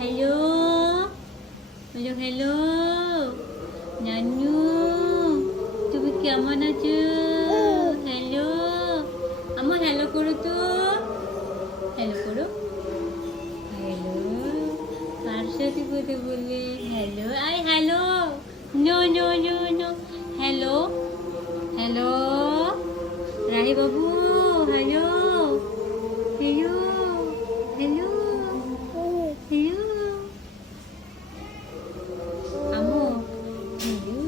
Hello, বলো hello. নানু, তুমি কেমন আছো? হ্যালো, আমার হ্যালো করো তো। হ্যালো করো। হ্যালো, কার সাথে কথা বললে? Hello, I hello. No no no no. Hello, hello, Rahi বাবু। Hello, hello, hello, hello. আমো, হ্যালো।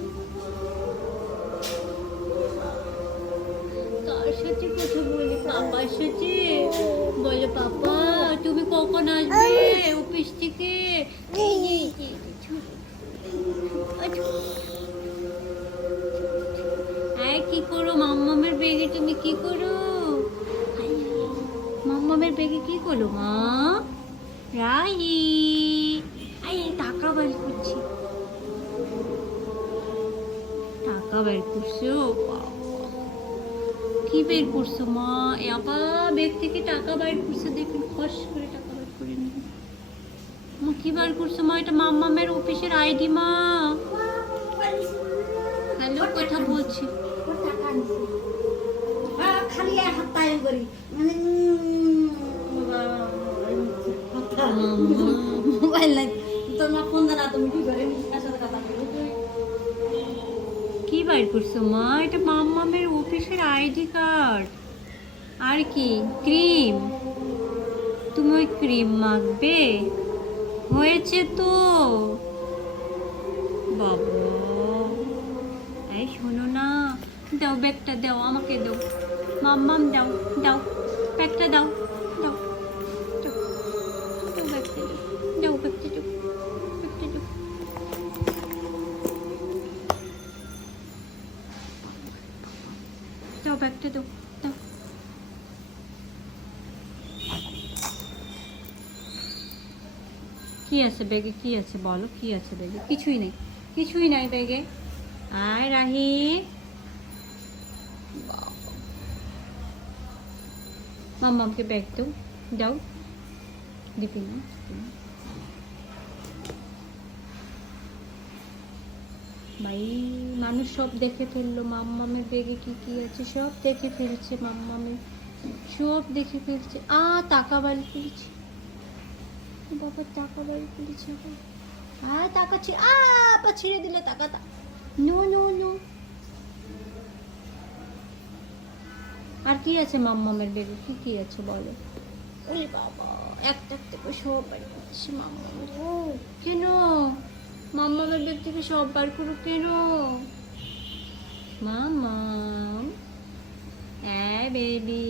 কার সাথে কথা বলি? পাপার সাথে। বলো পাপা, তুমি কখন আসবে অফিস থেকে? এই যে, এই যে, এই যে, ছোট, আচ্ছা। এই কি করো মাম্মামের ব্যাগে? তুমি কি করো? মাম্মামের ব্যাগে কি করো মা? রাহি, এই টাকা বের করছি। টাকা বের করছো? বাবা, কি বের করছো মা? আবার ব্যাগ থেকে টাকা বের করছো, দেখুন খস করে টাকা বের করে নিন। মা কি বের করছো মা? এটা মাম্মামের অফিসের আইডি মা। হ্যালো, কথা বলছি। খালি এক হাত তাই করি মানে মোবাইল নাই তোমার ফোন দেনা তুমি কি করে কার সাথে কথা বলি কি বের করছো মা? এটা মাম্মামের অফিসের আইডি কার্ড। আর কি ক্রিম? তুমি ওই ক্রিম মাখবে? হয়েছে তো বাবা। এই শোনো না, দাও ব্যাগটা, দাও আমাকে, দাও মাম্মাম, দাও দাও ব্যাগটা, দাও দাও দাও, দাও ব্যাগটা, দাও দাও ব্যাগটা, দাও ব্যাগটা, দাও। দাও ব্যাগটা, দাও দাও। কি আছে ব্যাগে? কি আছে বলো, কি আছে ব্যাগে? কিছুই নেই, কিছুই নাই ব্যাগে। আয় রাহি, মাম্মামকে ব্যাগ দাও, দাও। দিবি না? ভাই, মানুষ সব দেখে ফেললো। মাম্মামের ব্যাগে কি কি আছে সব দেখে ফেলছে। মাম্মামের সব দেখে ফেলছে। টাকা বাড়ি ফেলছে বাবা, টাকা বাড়ি ফেলছে। টাকা আপা ছেড়ে দিলে টাকাটা। No no no. আর কি আছে মাম্মামের ব্যাগে? কি কি আছে বলো? ওরে বাবা, একটা একটা করে সব বাড়ি ফেলছে মাম্মামের। কেন মাম্মামের ব্যাগ থেকে সব বার করো কেন? মাম্মাম, বেবি।